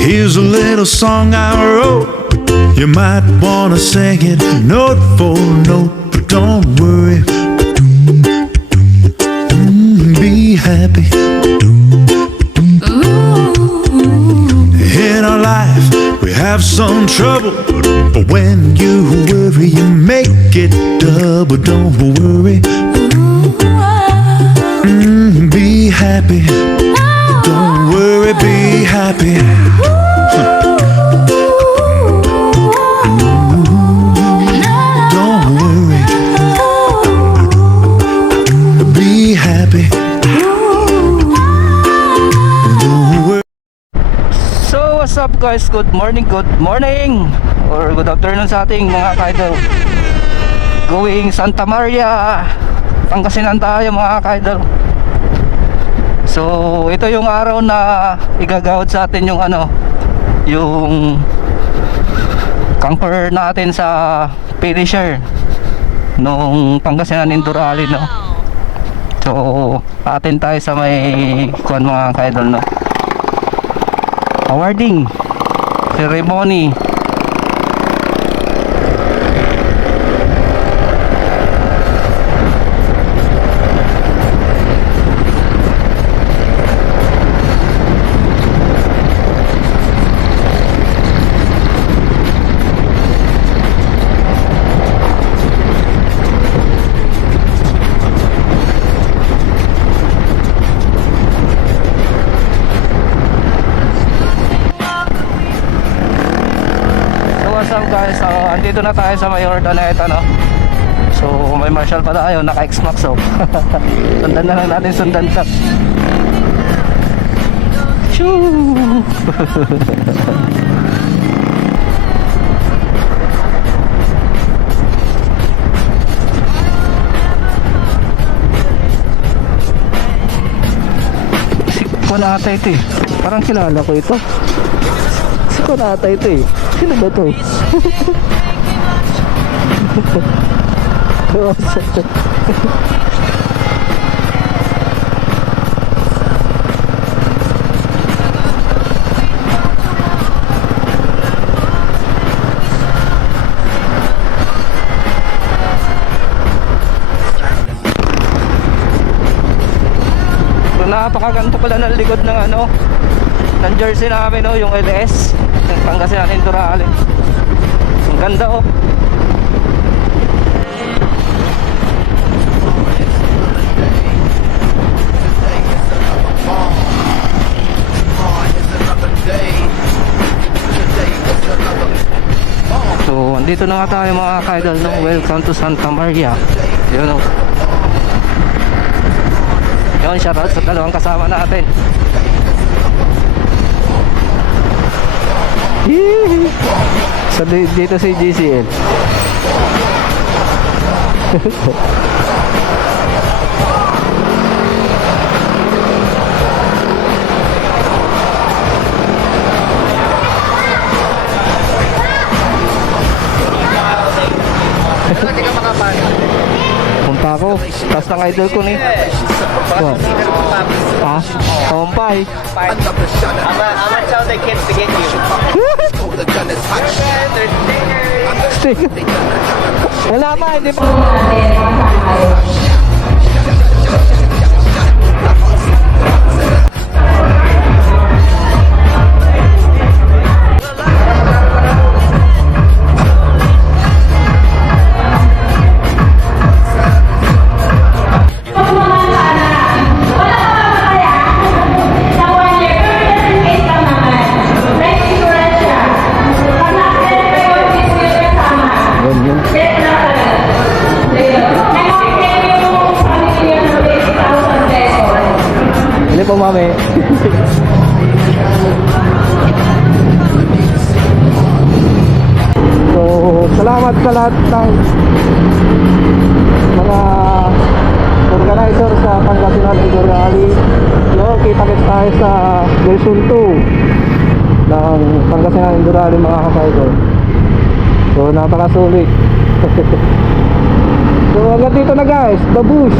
Here's a little song I wrote. You might wanna sing it note for note, but don't worry. Be happy. In our life we have some trouble, but when you worry you make it double. Don't worry. Be happy. Don't worry, be happy. Don't worry. Be happy. So what's up guys, good morning or good afternoon sa ating mga kaidol. Going Santa Maria, Pangasinan tayo mga kaidol. So ito yung araw na igagawad sa atin yung yung conquer natin sa finisher nung Pangasinan Endurally, no. So atin tayo sa may kuan mga kaidol, no, awarding ceremony. Guys, so andito na tayo sa may ordinate, no. So may marshal pa tayo, naka X-Max, so sundan na lang natin, sundan tap. Shoo! Si Konata ito eh, parang kilala ko ito. Si Konata ito eh. Sino ba ito? Napakaganda pala ng likod ng ng jersey namin, no, yung LS ng Pangasinan Endurally. Ang ganda, oh. So andito na nga tayo mga kaidol, no. Welcome to Santa Maria. Yun, oh. Yun, shoutout sa dalawang kasama natin. So dito si GCL. Hindi ka makapano. Punta ako, tas ng idol ko ni Kompay. I'm gonna tell the kids to get you. There's stickers. Wala pa, hindi pa. Hindi po, mami. So salamat sa lahat ng mga organizer sa Pangasinan Endurally. No, kita-kits tayo sa version 2 ng Pangasinan Endurally, mga kapaidol. So napakasulit. So hanggang dito na guys, the bush.